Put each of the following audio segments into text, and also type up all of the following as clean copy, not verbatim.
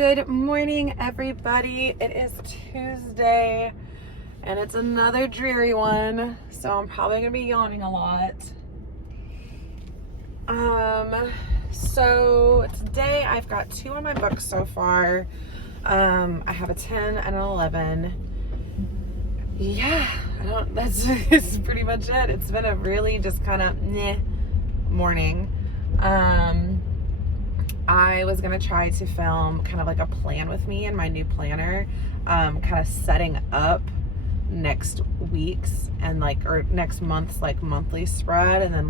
Good morning, everybody. It is Tuesday and it's another dreary one, so I'm probably gonna be yawning a lot. So today I've got 2 on my books so far. I have a 10 and an 11. Yeah, that's pretty much it. It's been a really just kind of morning. I was gonna try to film kind of like a plan with me in my new planner, kind of setting up next week's and or next month's monthly spread, and then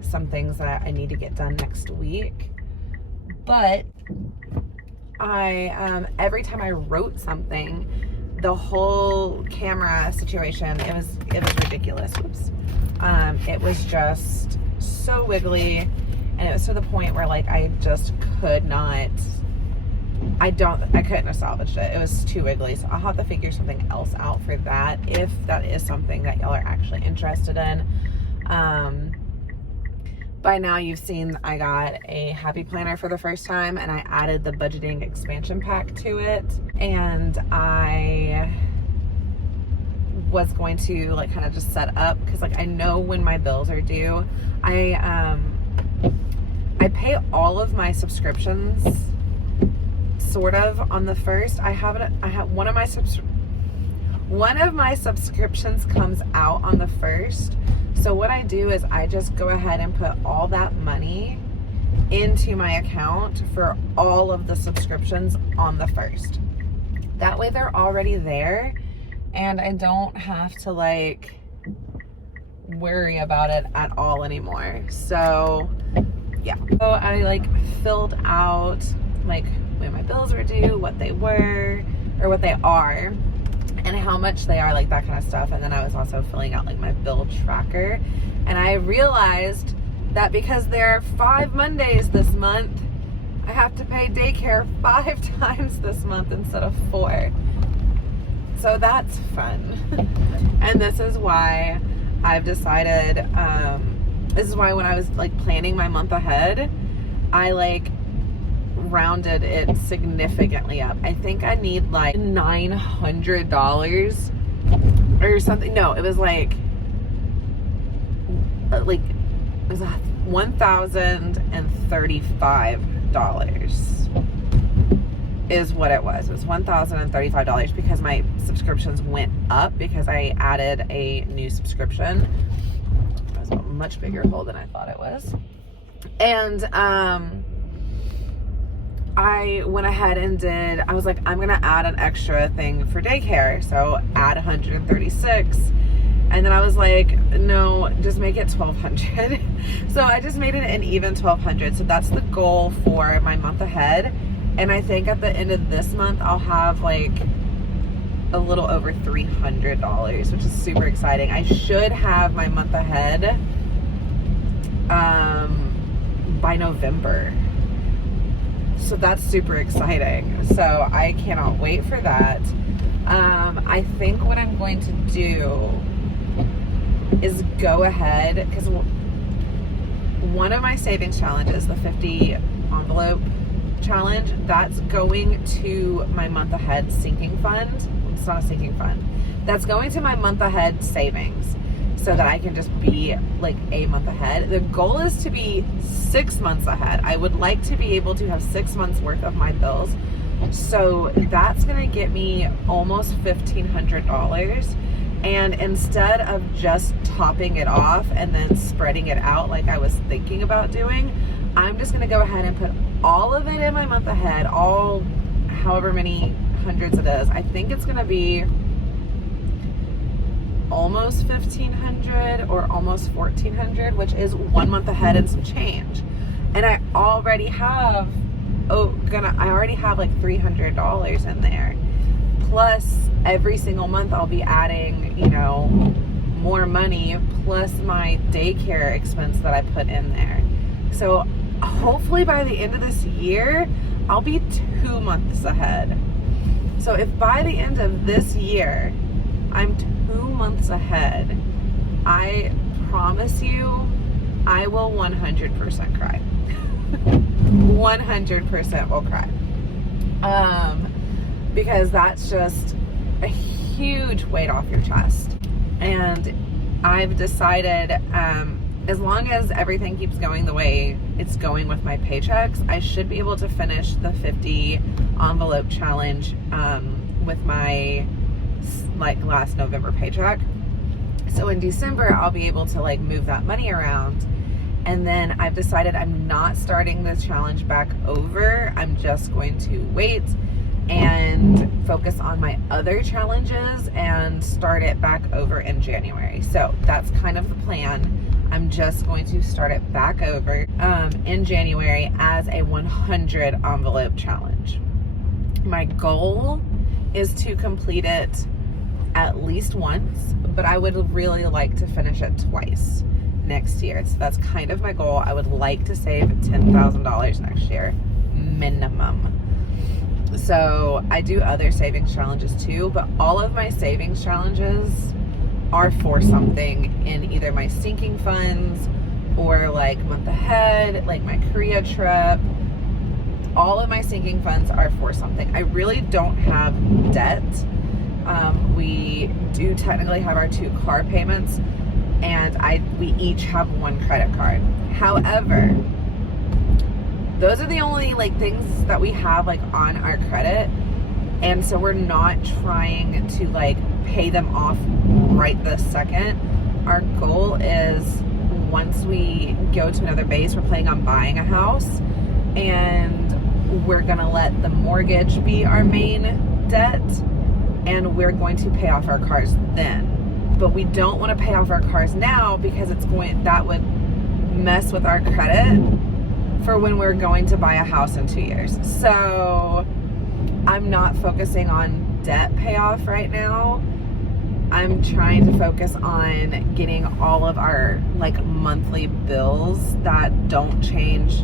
some things that I need to get done next week. But I every time I wrote something, the whole camera situation, it was ridiculous. Oops. It was just so wiggly. And it was to the point where I just could not, I couldn't have salvaged it. It was too wiggly. So I'll have to figure something else out for that, if that is something that y'all are actually interested in. By now you've seen I got a happy planner for the first time, and I added the budgeting expansion pack to it. And I was going to kind of just set up, because I know when my bills are due. I pay all of my subscriptions sort of on the first. One of my subscriptions comes out on the first. So what I do is I just go ahead and put all that money into my account for all of the subscriptions on the first. That way they're already there and I don't have to worry about it at all anymore. So yeah, so I filled out when my bills were due, what they were, or what they are, and how much they are, that kind of stuff. And then I was also filling out my bill tracker, and I realized that because there are 5 Mondays this month, I have to pay daycare 5 times this month instead of 4. So that's fun. And this is why I've decided, this is why when I was planning my month ahead, I rounded it significantly up. I think I need $900 or something. No, it was it was $1,035 is what it was. It was $1,035 because my subscriptions went up because I added a new subscription. A much bigger hole than I thought it was. And I went ahead and I was I'm gonna add an extra thing for daycare, so add 136. And then I was no, just make it 1,200. So I just made it an even 1,200. So that's the goal for my month ahead. And I think at the end of this month I'll have a little over $300, which is super exciting. I should have my month ahead by November, so that's super exciting. So I cannot wait for that. I think what I'm going to do is go ahead, because one of my savings challenges, the 50 envelope challenge, that's going to my month ahead sinking fund. It's not a sinking fund. That's going to my month ahead savings, so that I can just be a month ahead. The goal is to be 6 months ahead. I would like to be able to have 6 months worth of my bills. So that's gonna get me almost $1,500. And instead of just topping it off and then spreading it out like I was thinking about doing, I'm just gonna go ahead and put all of it in my month ahead, however many hundreds it is. I think it's gonna be almost 1,500 or almost 1,400, which is 1 month ahead and some change. And I already have $300 in there. Plus every single month I'll be adding, more money, plus my daycare expense that I put in there. So hopefully by the end of this year, I'll be 2 months ahead. So if by the end of this year, I'm 2 months ahead, I promise you, I will 100% cry. 100% will cry. Because that's just a huge weight off your chest. And I've decided, as long as everything keeps going the way it's going with my paychecks, I should be able to finish the 50 envelope challenge with my last November paycheck. So in December, I'll be able to move that money around. And then I've decided I'm not starting this challenge back over. I'm just going to wait and focus on my other challenges and start it back over in January. So that's kind of the plan. I'm just going to start it back over in January as a 100 envelope challenge. My goal is to complete it at least once, but I would really like to finish it twice next year. So that's kind of my goal. I would like to save $10,000 next year, minimum. So I do other savings challenges too, but all of my savings challenges are for something in either my sinking funds or month ahead, my Korea trip. All of my sinking funds are for something. I really don't have debt. We do technically have our 2 car payments, and we each have 1 credit card. However, those are the only things that we have on our credit, and so we're not trying to pay them off right this second. Our goal is, once we go to another base, we're planning on buying a house, and we're gonna let the mortgage be our main debt, and we're going to pay off our cars then. But we don't want to pay off our cars now because that would mess with our credit for when we're going to buy a house in 2 years. So I'm not focusing on debt payoff right now. I'm trying to focus on getting all of our monthly bills that don't change,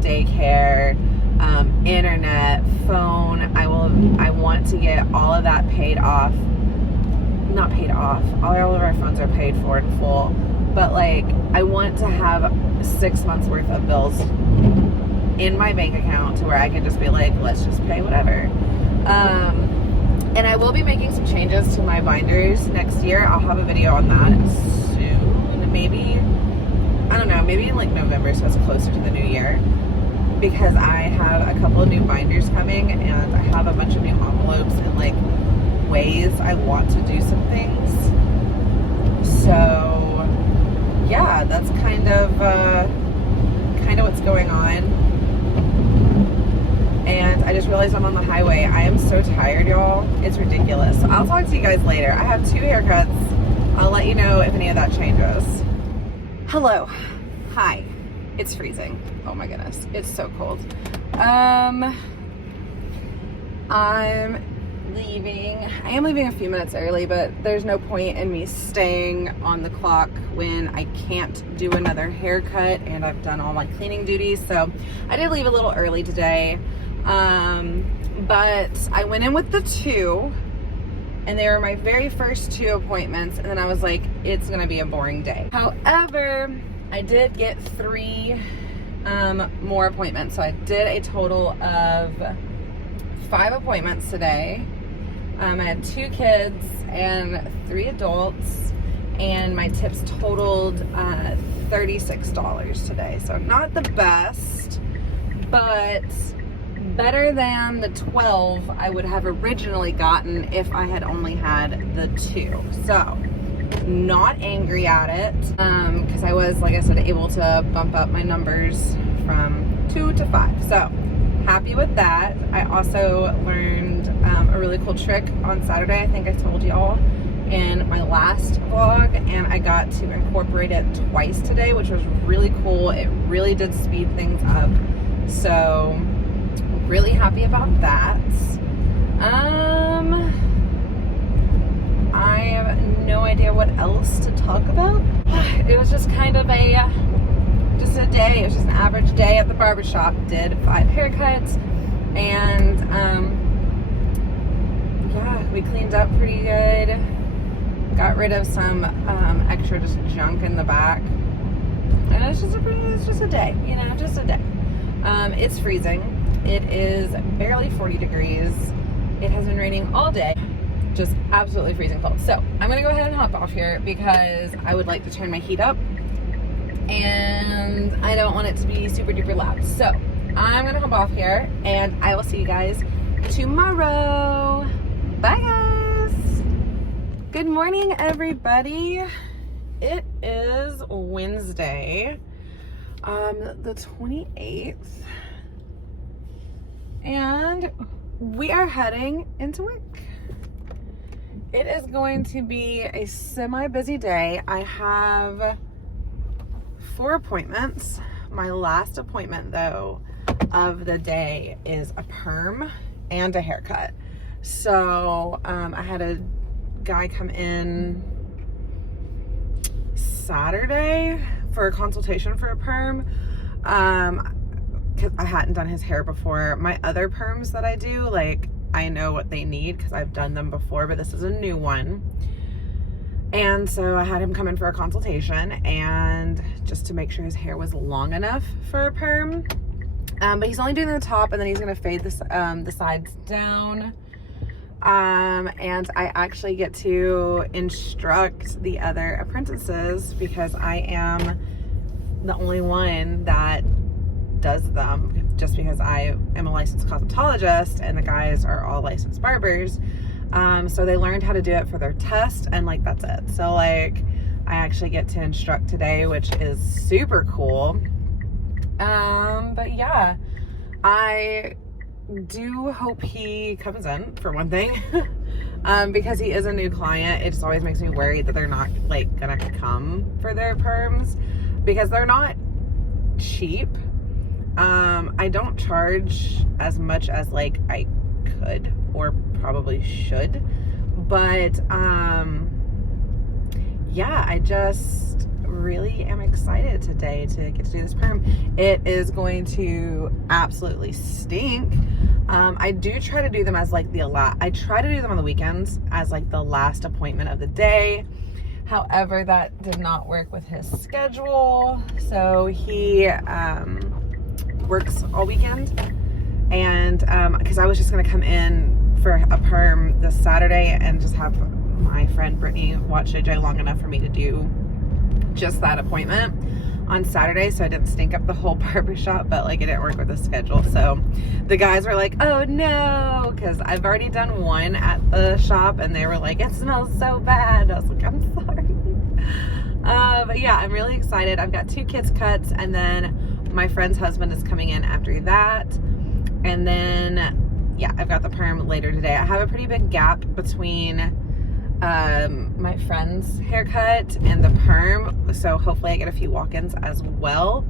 daycare, internet, phone. I want to get all of that paid off. Not paid off. All of our phones are paid for in full. But I want to have 6 months worth of bills in my bank account to where I can just be let's just pay whatever. And I will be making some changes to my binders next year. I'll have a video on that soon. Maybe, I don't know, maybe in November, so it's closer to the new year. Because I have a couple of new binders coming, and I have a bunch of new envelopes and ways I want to do some things. So yeah, that's kind of what's going on. And I just realized I'm on the highway. I am so tired, y'all. It's ridiculous. So I'll talk to you guys later. I have 2 haircuts. I'll let you know if any of that changes. Hello. Hi. It's freezing. Oh my goodness. It's so cold. I'm leaving. I am leaving a few minutes early, but there's no point in me staying on the clock when I can't do another haircut and I've done all my cleaning duties. So I did leave a little early today. But I went in with the 2, and they were my very first 2 appointments, and then I was like, it's gonna be a boring day. However, I did get 3 more appointments. So I did a total of 5 appointments today. I had 2 kids and 3 adults, and my tips totaled $36 today. So not the best, but better than the 12 I would have originally gotten if I had only had the 2. So not angry at it, because I was, like I said, able to bump up my numbers from 2 to 5. So happy with that. I also learned a really cool trick on Saturday. I think I told y'all in my last vlog, and I got to incorporate it twice today, which was really cool. It really did speed things up. So really happy about that. I have no idea what else to talk about. It was just kind of a day. It was just an average day at the barber shop. Did 5 haircuts, and yeah, we cleaned up pretty good. Got rid of some extra just junk in the back, and it's just a day, you know, just a day. It's freezing. It is barely 40 degrees. It has been raining all day. Just absolutely freezing cold. So I'm gonna go ahead and hop off here because I would like to turn my heat up and I don't want it to be super duper loud. So I'm gonna hop off here and I will see you guys tomorrow. Bye guys. Good morning everybody. It is Wednesday, the 28th, and we are heading into work. It is going to be a semi-busy day. I have 4 appointments. My last appointment though of the day is a perm and a haircut. So I had a guy come in Saturday for a consultation for a perm because I hadn't done his hair before. My other perms that I do, like, I know what they need because I've done them before, but this is a new one. And so I had him come in for a consultation and just to make sure his hair was long enough for a perm. But he's only doing the top and then he's gonna fade the sides down. And I actually get to instruct the other apprentices because I am the only one that does them, just because I am a licensed cosmetologist and the guys are all licensed barbers. So they learned how to do it for their test and like that's it. So like I actually get to instruct today, which is super cool. But yeah, I do hope he comes in for one thing. Because he is a new client. It just always makes me worried that they're not like gonna come for their perms because they're not cheap. I don't charge as much as like I could or probably should, but yeah, I just really am excited today to get to do this perm. It is going to absolutely stink. I do try to do them as like I try to do them on the weekends as like the last appointment of the day. However, that did not work with his schedule. So he works all weekend. And because I was just gonna come in for a perm this Saturday and just have my friend Brittany watch JJ long enough for me to do just that appointment on Saturday, so I didn't stink up the whole barbershop, but like it didn't work with the schedule. So the guys were like, oh no, because I've already done one at the shop and they were like, it smells so bad. I was like, I'm sorry. But yeah, I'm really excited. I've got 2 kids cuts and then my friend's husband is coming in after that. And then yeah, I've got the perm later today. I have a pretty big gap between my friend's haircut and the perm, so hopefully I get a few walk-ins as well.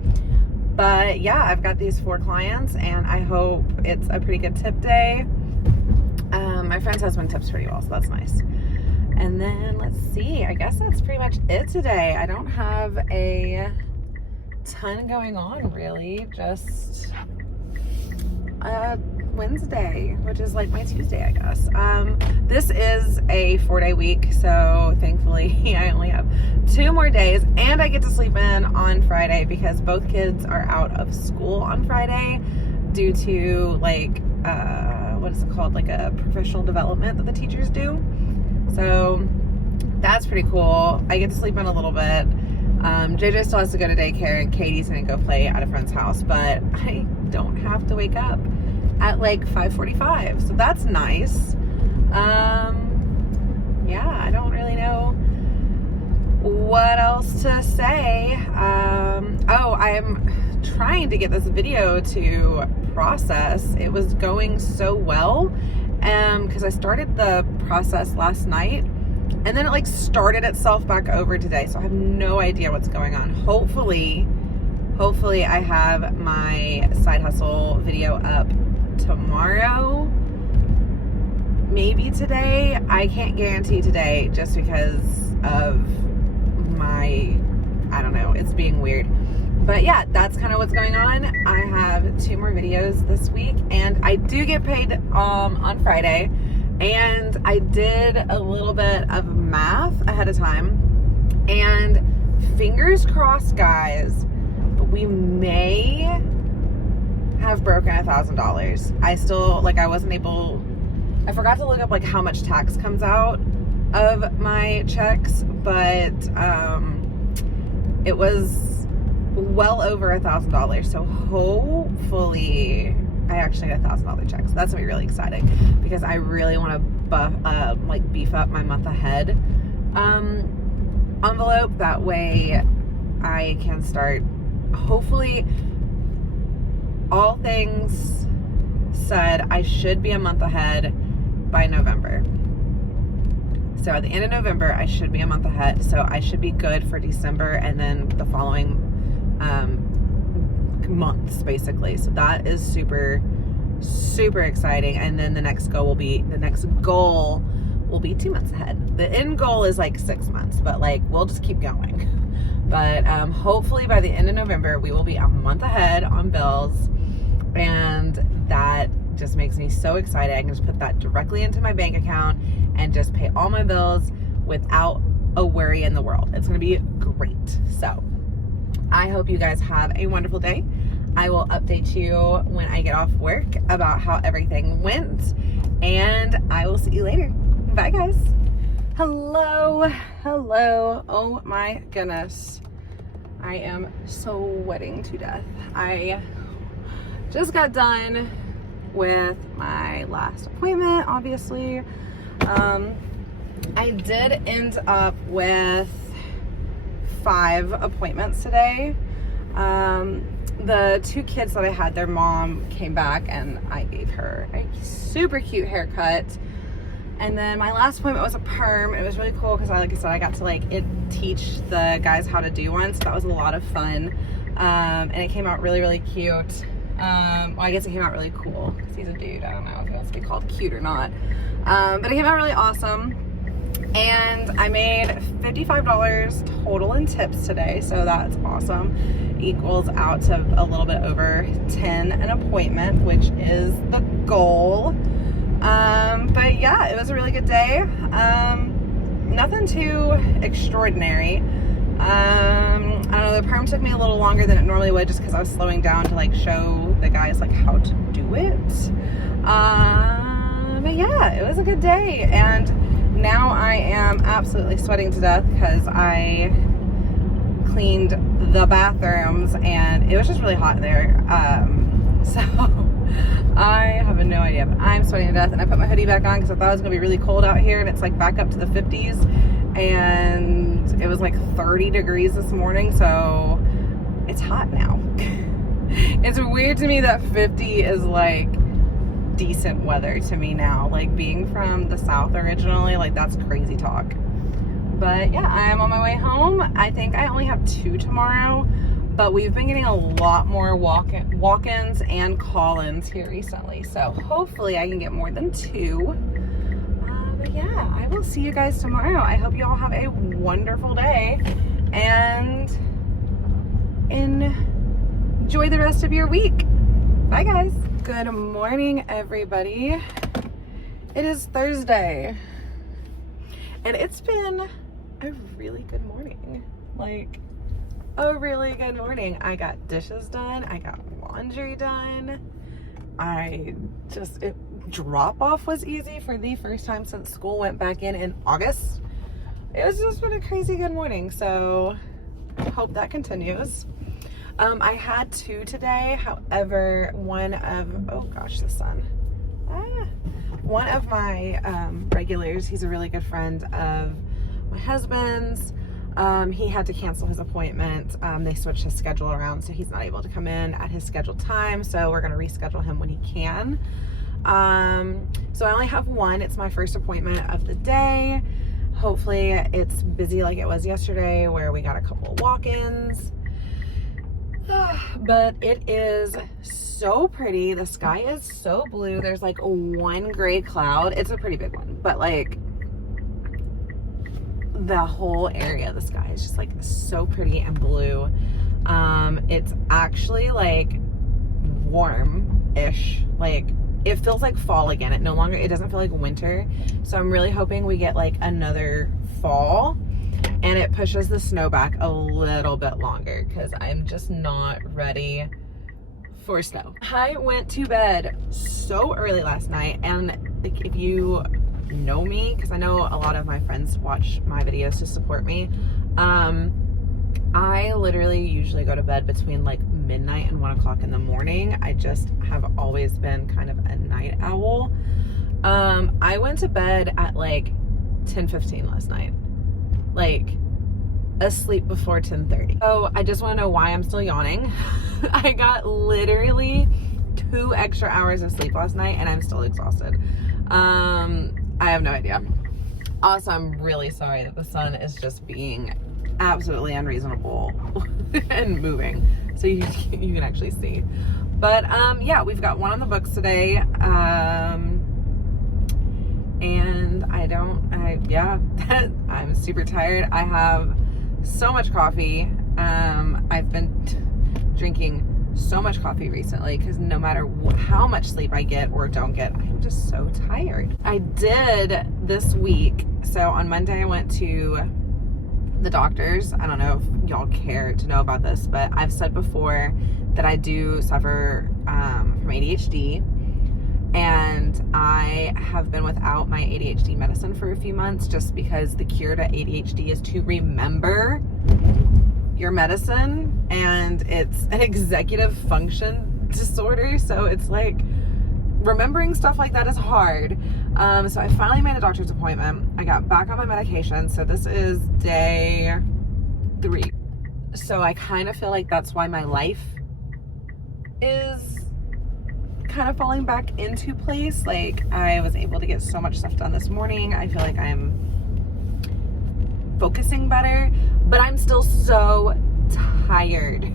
But yeah, I've got these 4 clients and I hope it's a pretty good tip day. My friend's husband tips pretty well, so that's nice. And then let's see, I guess that's pretty much it today. I don't have a ton going on really, just Wednesday, which is like my Tuesday, I guess. This is a 4-day week, so thankfully I only have 2 more days and I get to sleep in on Friday because both kids are out of school on Friday due to like what is it called, like a professional development that the teachers do. So that's pretty cool. I get to sleep in a little bit. JJ still has to go to daycare and Katie's gonna go play at a friend's house, but I don't have to wake up at like 5:45, so that's nice. Yeah, I don't really know what else to say. Oh, I am trying to get this video to process. It was going so well because I started the process last night and then it like started itself back over today, so I have no idea what's going on. Hopefully I have my side hustle video up tomorrow, maybe today. I can't guarantee today just because of my, I don't know, it's being weird. But yeah, that's kind of what's going on. I have 2 more videos this week and I do get paid on Friday, and I did a little bit of math ahead of time and fingers crossed guys, we may have broken $1,000. I still, like, I forgot to look up like how much tax comes out of my checks, but it was well over $1,000. So hopefully I actually get $1,000 check. So that's gonna be really exciting because I really want to beef up my month ahead envelope. That way I can start, hopefully, all things said, I should be a month ahead by November. So at the end of November, I should be a month ahead. So I should be good for December and then the following months, basically. So that is super, super exciting. And then the next goal will be 2 months ahead. The end goal is like 6 months, but like we'll just keep going. But hopefully by the end of November, we will be a month ahead on bills, and that just makes me so excited. I can just put that directly into my bank account and just pay all my bills without a worry in the world. It's going to be great. So I hope you guys have a wonderful day. I will update you when I get off work about how everything went, and I will see you later. Bye, guys. Hello. Oh my goodness. I am sweating to death. I just got done with my last appointment, obviously. I did end up with 5 appointments today. The 2 kids that I had, their mom came back and I gave her a super cute haircut. And then my last appointment was a perm. It was really cool because, like I said, I got to teach the guys how to do one. So that was a lot of fun. And it came out really, really cute. Well, I guess it came out really cool because he's a dude. I don't know if it wants to be called cute or not. But it came out really awesome. And I made $55 total in tips today. So that's awesome. Equals out to a little bit over 10 an appointment, which is the goal. But yeah, it was a really good day. Nothing too extraordinary. I don't know, the perm took me a little longer than it normally would just because I was slowing down to show the guys how to do it. But yeah, it was a good day, and now I am absolutely sweating to death because I cleaned the bathrooms and it was just really hot in there. So I have no idea, but I'm sweating to death, and I put my hoodie back on because I thought it was gonna be really cold out here, and it's back up to the 50s, and it was 30 degrees this morning, so it's hot now. It's weird to me that 50 is decent weather to me now, being from the South originally, that's crazy talk. But yeah, I am on my way home. I think I only have 2 tomorrow, but we've been getting a lot more walk-ins and call-ins here recently, so hopefully I can get more than 2. But yeah, I will see you guys tomorrow. I hope you all have a wonderful day and enjoy the rest of your week. Bye, guys. Good morning, everybody. It is Thursday, and it's been a really good morning. A really good morning. I got dishes done. I got laundry done. Drop off was easy for the first time since school went back in August. It was just been a crazy good morning, so hope that continues. I had 2 today. However, one of my regulars, he's a really good friend of my husband's. He had to cancel his appointment. They switched his schedule around, so he's not able to come in at his scheduled time, so we're going to reschedule him when he can. So I only have 1. It's my first appointment of the day. Hopefully it's busy like it was yesterday where we got a couple of walk-ins. But it is so pretty. The sky is so blue. There's 1 gray cloud. It's a pretty big one, but the whole area of the sky is just so pretty and blue. It's actually warm-ish. It feels like fall again. It doesn't feel like winter. So I'm really hoping we get another fall and it pushes the snow back a little bit longer, because I'm just not ready for snow. I went to bed so early last night, and like, if you know me, because I know a lot of my friends watch my videos to support me, I literally usually go to bed between like midnight and 1 o'clock in the morning. I just have always been kind of a night owl. I went to bed at like 10:15 last night, like asleep before 10:30. So I just want to know why I'm still yawning. I got literally 2 extra hours of sleep last night and I'm still exhausted. I have no idea. Also, I'm really sorry that the sun is just being absolutely unreasonable and moving, so you can actually see. But yeah, we've got one on the books today, and I'm super tired. I have so much coffee. I've been drinking so much coffee recently because no matter how much sleep I get or don't get, I'm just so tired. I did this week. So on Monday I went to the doctors. I don't know if y'all care to know about this, but I've said before that I do suffer from ADHD, and I have been without my ADHD medicine for a few months just because the cure to ADHD is to remember your medicine, and it's an executive function disorder, so it's like remembering stuff like that is hard. So I finally made a doctor's appointment. I got back on my medication, so this is day 3. So I kind of feel like that's why my life is kind of falling back into place. Like, I was able to get so much stuff done this morning. I feel like I'm focusing better, but I'm still so tired.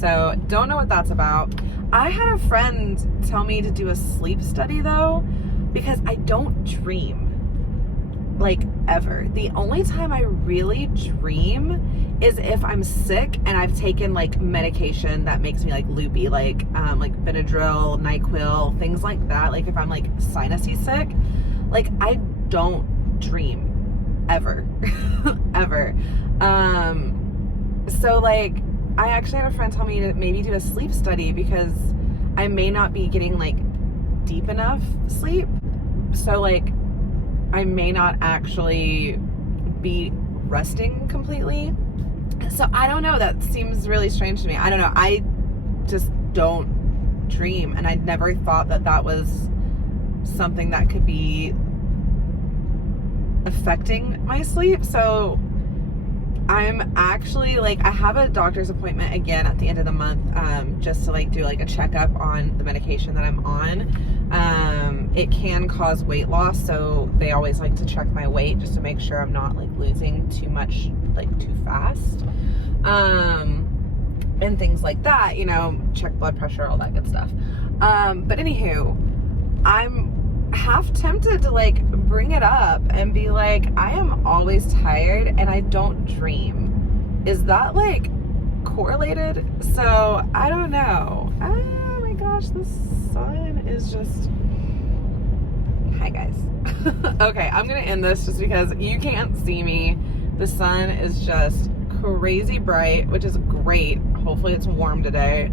So don't know what that's about. I had a friend tell me to do a sleep study though, because I don't dream, like, ever. The only time I really dream is if I'm sick and I've taken like medication that makes me like loopy, like Benadryl, NyQuil, things like that. Like if I'm like sinusy sick, like I don't dream ever. Ever. So like I actually had a friend tell me to maybe do a sleep study because I may not be getting like deep enough sleep. So like I may not actually be resting completely. So I don't know, that seems really strange to me. I don't know, I just don't dream, and I never thought that that was something that could be affecting my sleep. So I'm actually like, I have a doctor's appointment again at the end of the month, just to like do like a checkup on the medication that I'm on. It can cause weight loss, so they always like to check my weight just to make sure I'm not like losing too much, like too fast, and things like that, you know, check blood pressure, all that good stuff. But anywho, I'm half tempted to like bring it up and be like, I am always tired and I don't dream. Is that like correlated? So I don't know. Oh my gosh, the sun is just... Hi guys. Okay, I'm gonna end this just because you can't see me. The sun is just crazy bright, which is great. Hopefully it's warm today.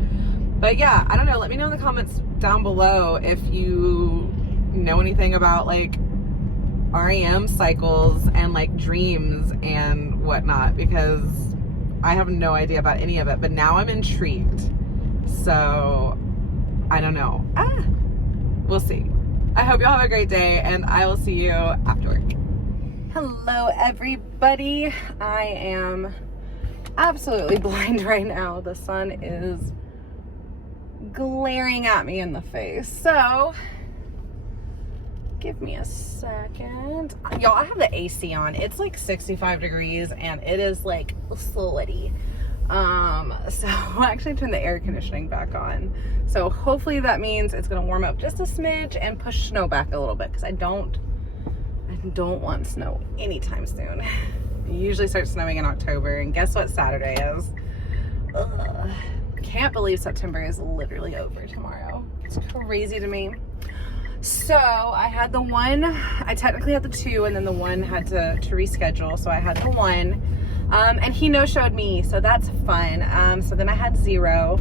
But yeah, I don't know. Let me know in the comments down below if you know anything about like REM cycles and like dreams and whatnot, because I have no idea about any of it, but now I'm intrigued. So I don't know. We'll see. I hope y'all have a great day, and I will see you after work. Hello everybody. I am absolutely blind right now. The sun is glaring at me in the face. So give me a second. Y'all, I have the AC on. It's like 65 degrees and it is like sweaty. So I actually turned the air conditioning back on. So hopefully that means it's gonna warm up just a smidge and push snow back a little bit, because I don't want snow anytime soon. It usually starts snowing in October, and guess what Saturday is? Ugh. Can't believe September is literally over tomorrow. It's crazy to me. So I had the one, I technically had the 2, and then the one had to reschedule. So I had the 1, and he no-showed me, so that's fun. So then I had 0.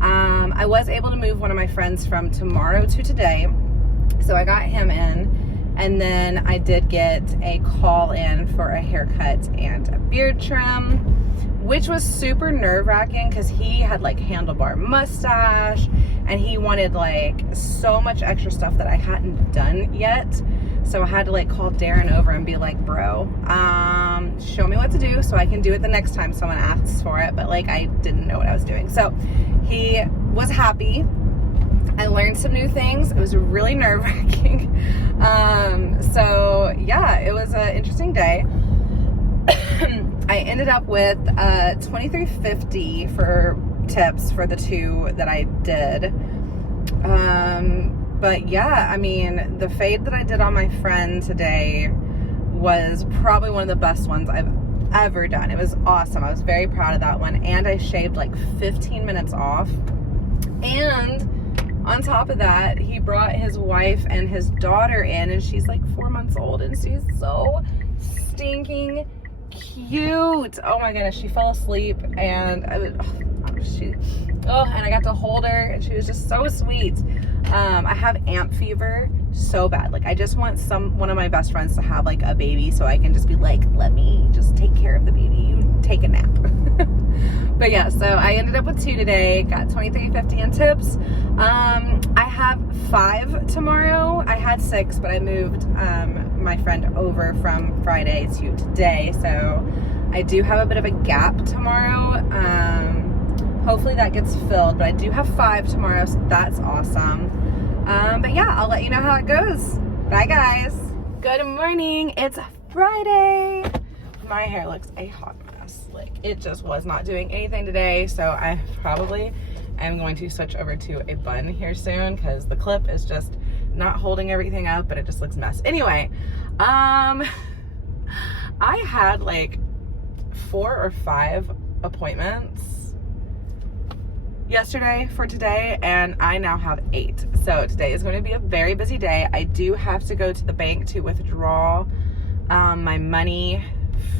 I was able to move one of my friends from tomorrow to today, so I got him in, and then I did get a call in for a haircut and a beard trim, which was super nerve-wracking because he had like handlebar mustache and he wanted like so much extra stuff that I hadn't done yet. So I had to like call Darren over and be like, bro, show me what to do so I can do it the next time someone asks for it. But like, I didn't know what I was doing. So he was happy. I learned some new things. It was really nerve-wracking. So yeah, it was an interesting day. I ended up with $23.50 for tips for the two that I did. But yeah, I mean, the fade that I did on my friend today was probably one of the best ones I've ever done. It was awesome. I was very proud of that one. And I shaved like 15 minutes off. And on top of that, he brought his wife and his daughter in, and she's like 4 months old, and she's so stinking cute. Oh my goodness, she fell asleep, and and I got to hold her, and she was just so sweet. I have ant fever so bad. Like, I just want one of my best friends to have like a baby so I can just be like, let me just take care of the baby, you take a nap. But yeah, so I ended up with two today, got $23.50 in tips. I have 5 tomorrow. I had 6, but I moved my friend over from Friday to today, so I do have a bit of a gap tomorrow. Hopefully that gets filled, but I do have 5 tomorrow, so that's awesome. But yeah, I'll let you know how it goes. Bye guys. Good morning. It's Friday. My hair looks a hot mess. Like, it just was not doing anything today, so I probably am going to switch over to a bun here soon because the clip is just not holding everything up, but it just looks a mess. Anyway, I had like 4 or 5 appointments yesterday for today, and I now have 8. So today is going to be a very busy day. I do have to go to the bank to withdraw my money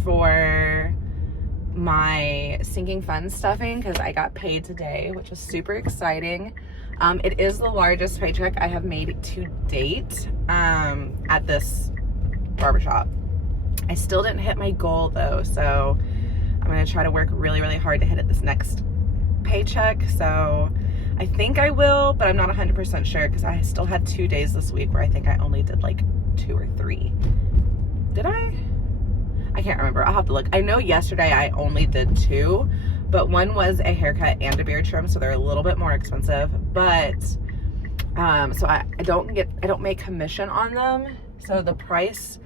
for my sinking fund stuffing because I got paid today, which is super exciting. It is the largest paycheck I have made to date at this barbershop. I still didn't hit my goal though, so I'm gonna try to work really, really hard to hit it this next paycheck. So I think I will, but I'm not 100% sure because I still had 2 days this week where I think I only did like 2 or 3. Did I? I can't remember. I'll have to look. I know yesterday I only did 2, but one was a haircut and a beard trim, so they're a little bit more expensive. But so I don't make commission on them, so the price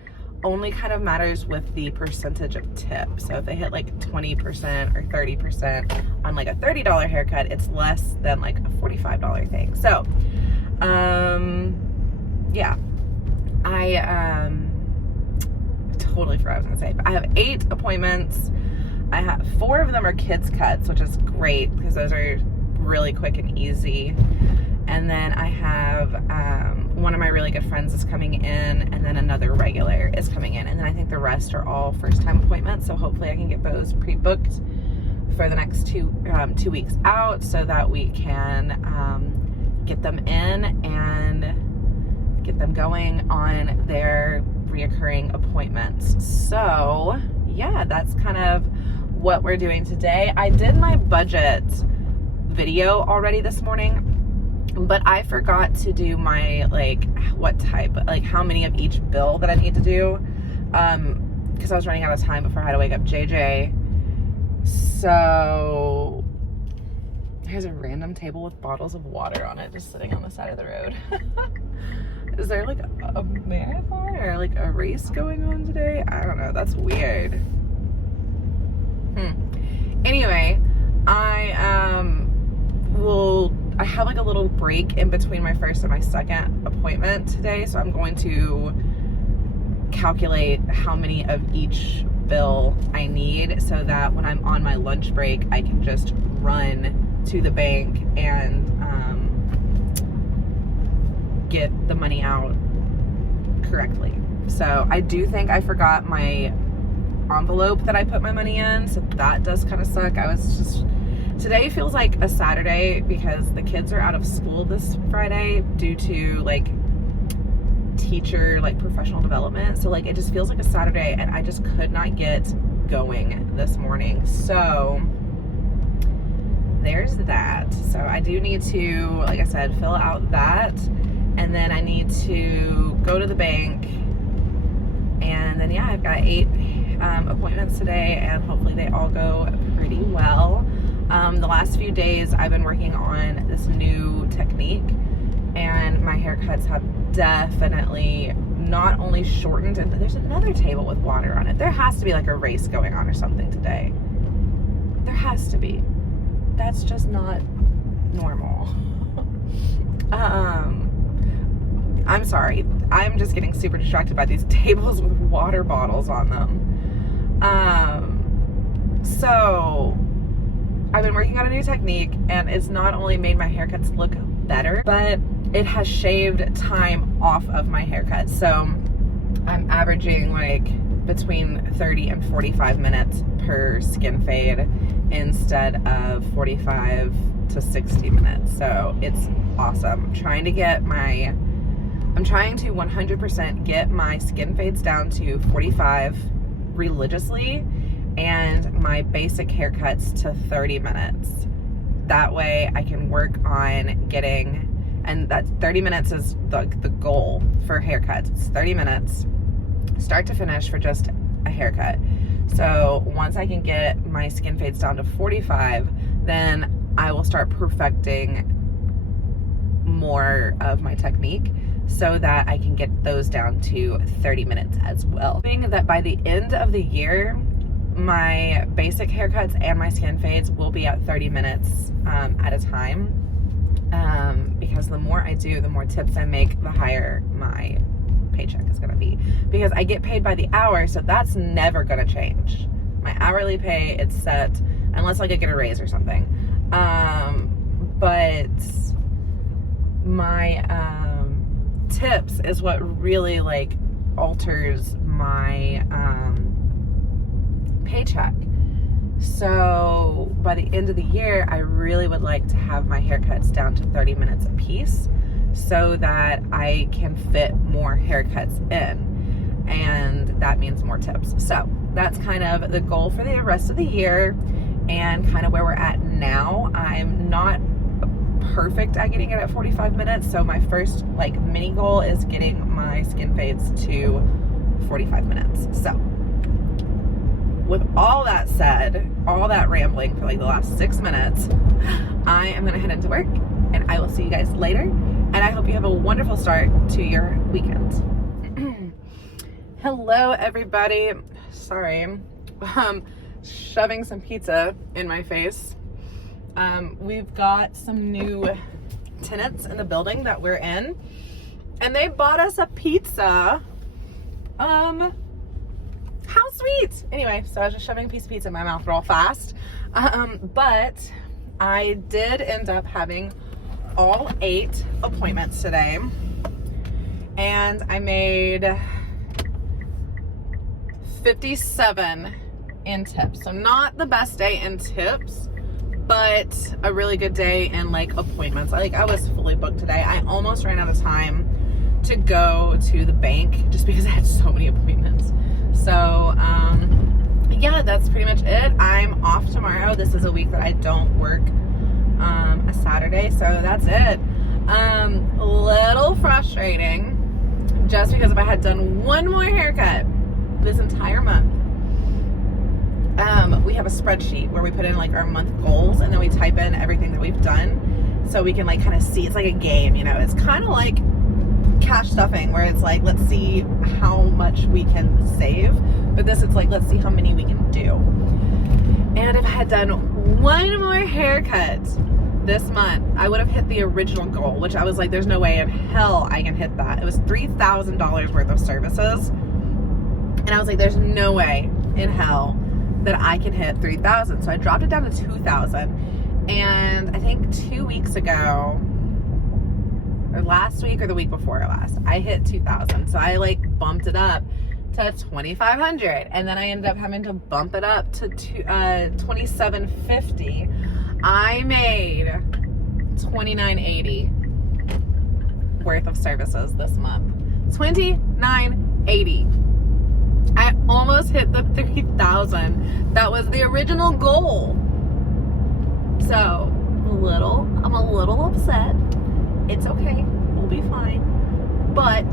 only kind of matters with the percentage of tip. So if they hit like 20% or 30% on like a $30 haircut, it's less than like a $45 thing. So yeah, I totally forgot what I was gonna say, but I have 8 appointments. I have 4 of them are kids cuts, which is great because those are really quick and easy. And then I have one of my really good friends is coming in, and then another regular is coming in, and then I think the rest are all first-time appointments. So hopefully I can get those pre-booked for the next 2 weeks out, so that we can get them in and get them going on their reoccurring appointments. So yeah, that's kind of what we're doing today. I did my budget video already this morning, but I forgot to do my like what type, like how many of each bill that I need to do, because I was running out of time before I had to wake up JJ. So here's a random table with bottles of water on it just sitting on the side of the road. Is there like a marathon or like a race going on today? I don't know. That's weird. Anyway, I have like a little break in between my first and my second appointment today, so I'm going to calculate how many of each bill I need so that when I'm on my lunch break I can just run to the bank and get the money out correctly. So I do think I forgot my envelope that I put my money in, so that does kind of suck. I was just Today feels like a Saturday because the kids are out of school this Friday due to like teacher like professional development. So like it just feels like a Saturday, and I just could not get going this morning. So there's that. So I do need to, like I said, fill out that, and then I need to go to the bank, and then yeah, I've got 8 appointments today, and hopefully they all go pretty well. The last few days I've been working on this new technique, and my haircuts have definitely not only shortened, and there's another table with water on it. There has to be like a race going on or something today. There has to be. That's just not normal. I'm sorry. I'm just getting super distracted by these tables with water bottles on them. So I've been working on a new technique, and it's not only made my haircuts look better, but it has shaved time off of my haircut. So I'm averaging like between 30 and 45 minutes per skin fade instead of 45 to 60 minutes. So it's awesome. I'm trying to 100% get my skin fades down to 45 religiously, and my basic haircuts to 30 minutes. That way I can work on getting, and that 30 minutes is the goal for haircuts. It's 30 minutes, start to finish, for just a haircut. So once I can get my skin fades down to 45, then I will start perfecting more of my technique so that I can get those down to 30 minutes as well. I think that by the end of the year, my basic haircuts and my skin fades will be at 30 minutes at a time, because the more I do, the more tips I make, the higher my paycheck is gonna be, because I get paid by the hour, so that's never gonna change. My hourly pay, it's set unless like I get a raise or something. But my tips is what really like alters my paycheck. So by the end of the year, I really would like to have my haircuts down to 30 minutes a piece so that I can fit more haircuts in, and that means more tips. So that's kind of the goal for the rest of the year, and kind of where we're at now. I'm not perfect at getting it at 45 minutes, so my first like mini goal is getting my skin fades to 45 minutes. So with all that said, all that rambling for like the last 6 minutes, I am gonna head into work, and I will see you guys later, and I hope you have a wonderful start to your weekend. Hello everybody. Sorry, shoving some pizza in my face. We've got some new tenants in the building that we're in, and they bought us a pizza. How sweet. Anyway, so I was just shoving a piece of pizza in my mouth real fast. But I did end up having all 8 appointments today, and I made 57 in tips. So not the best day in tips, but a really good day in like appointments. Like I was fully booked today. I almost ran out of time to go to the bank just because I had so many appointments. So yeah, that's pretty much it. I'm off tomorrow. This is a week that I don't work a Saturday, so that's it. A little frustrating just because if I had done one more haircut this entire month, we have a spreadsheet where we put in like our month goals, and then we type in everything that we've done so we can like kind of see. It's like a game, you know. It's kind of like cash stuffing, where it's like, let's see how much we can save, but this it's like, let's see how many we can do. And if I had done one more haircut this month, I would have hit the original goal, which I was like, there's no way in hell I can hit that. It was $3,000 worth of services, and I was like, there's no way in hell that I can hit 3,000. So I dropped it down to 2,000, and I think 2 weeks ago, or last week or the week before last, I hit 2,000. So I like bumped it up to 2,500, and then I ended up having to bump it up to 2,750. I made $29.80 worth of services this month. $29.80. I almost hit the 3,000. That was the original goal. So I'm a little upset. It's okay. We'll be fine. But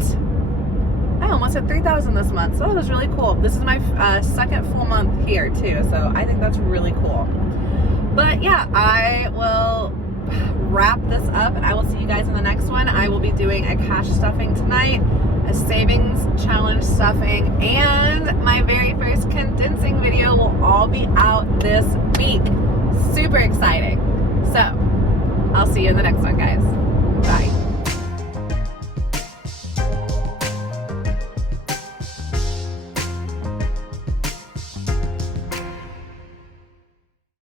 I almost hit 3,000 this month, so that was really cool. This is my second full month here too, so I think that's really cool. But yeah, I will wrap this up and I will see you guys in the next one. I will be doing a cash stuffing tonight, a savings challenge stuffing, and my very first condensing video will all be out this week. Super exciting. So I'll see you in the next one, guys.